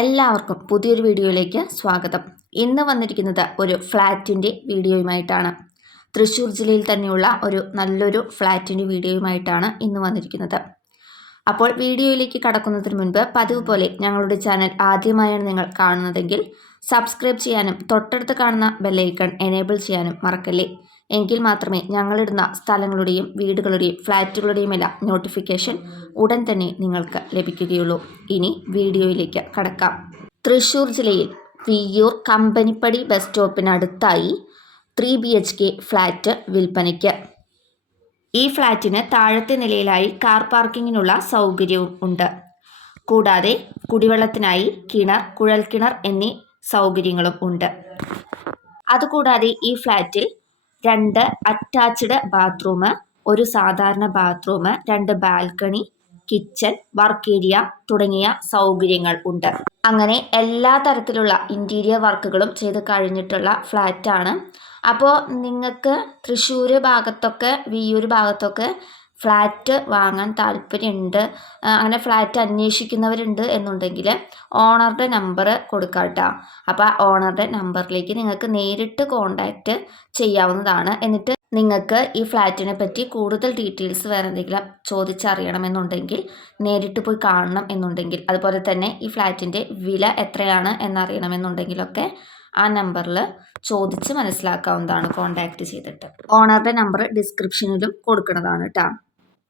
എല്ലാവർക്കും പുതിയൊരു വീഡിയോയിലേക്ക് സ്വാഗതം. ഇന്ന് വന്നിരിക്കുന്നത് ഒരു ഫ്ലാറ്റിന്റെ വീഡിയോയുമായിട്ടാണ്. തൃശ്ശൂർ ജില്ലയിൽ തന്നെയുള്ള ഒരു നല്ലൊരു ഫ്ലാറ്റിന്റെ വീഡിയോയുമായിട്ടാണ് ഇന്ന് വന്നിരിക്കുന്നത്. അപ്പോൾ വീഡിയോയിലേക്ക് കടക്കുന്നതിന് മുൻപ് പതിവ് പോലെ ഞങ്ങളുടെ ചാനൽ ആദ്യമായാണ് നിങ്ങൾ കാണുന്നതെങ്കിൽ സബ്സ്ക്രൈബ് ചെയ്യാനും തൊട്ടടുത്ത് കാണുന്ന ബെല്ലൈക്കൺ എനേബിൾ ചെയ്യാനും മറക്കല്ലേ? എങ്കിൽ മാത്രമേ ഞങ്ങളിടുന്ന സ്ഥലങ്ങളുടെയും വീടുകളുടെയും ഫ്ലാറ്റുകളുടെയും എല്ലാം നോട്ടിഫിക്കേഷൻ ഉടൻ തന്നെ നിങ്ങൾക്ക് ലഭിക്കുകയുള്ളൂ. ഇനി വീഡിയോയിലേക്ക് കടക്കാം. തൃശ്ശൂർ ജില്ലയിൽ Viyyur Kampanippadi bus സ്റ്റോപ്പിനടുത്തായി three B H K flat വിൽപ്പനയ്ക്ക്. ഈ ഫ്ലാറ്റിന് താഴത്തെ നിലയിലായി കാർ പാർക്കിങ്ങിനുള്ള സൗകര്യവും ഉണ്ട്. കൂടാതെ കുടിവെള്ളത്തിനായി കിണർ കുഴൽക്കിണർ എന്നീ സൗകര്യങ്ങളും ഉണ്ട്. അതുകൂടാതെ ഈ ഫ്ലാറ്റിൽ രണ്ട് അറ്റാച്ച്ഡ് ബാത്റൂം ഒരു സാധാരണ ബാത്റൂം രണ്ട് ബാൽക്കണി കിച്ചൺ വർക്ക് ഏരിയ തുടങ്ങിയ സൗകര്യങ്ങൾ ഉണ്ട്. അങ്ങനെ എല്ലാ തരത്തിലുള്ള ഇന്റീരിയർ വർക്കുകളും ചെയ്ത് കഴിഞ്ഞിട്ടുള്ള ഫ്ലാറ്റാണ് അപ്പോൾ നിങ്ങൾക്ക് തൃശ്ശൂർ ഭാഗത്തൊക്കെ വിയ്യൂർ ഭാഗത്തൊക്കെ ഫ്ലാറ്റ് വാങ്ങാൻ താല്പര്യമുണ്ട്. അങ്ങനെ ഫ്ലാറ്റ് അന്വേഷിക്കുന്നവരുണ്ട് എന്നുണ്ടെങ്കിൽ ഓണറുടെ നമ്പർ കൊടുക്കാം കേട്ടോ. അപ്പോൾ ആ ഓണറുടെ നമ്പറിലേക്ക് നിങ്ങൾക്ക് നേരിട്ട് കോണ്ടാക്റ്റ് ചെയ്യാവുന്നതാണ്. എന്നിട്ട് നിങ്ങൾക്ക് ഈ ഫ്ലാറ്റിനെ പറ്റി കൂടുതൽ ഡീറ്റെയിൽസ് വേറെ എന്തെങ്കിലും ചോദിച്ചറിയണമെന്നുണ്ടെങ്കിൽ നേരിട്ട് പോയി കാണണം എന്നുണ്ടെങ്കിൽ. അതുപോലെ തന്നെ ഈ ഫ്ലാറ്റിന്റെ വില എത്രയാണ് എന്നറിയണമെന്നുണ്ടെങ്കിലൊക്കെ ആ നമ്പറിൽ ചോദിച്ച് മനസ്സിലാക്കാവുന്നതാണ് കോണ്ടാക്റ്റ് ചെയ്തിട്ട്. ഓണറുടെ നമ്പർ ഡിസ്ക്രിപ്ഷനിലും കൊടുക്കുന്നതാണ് കേട്ടോ.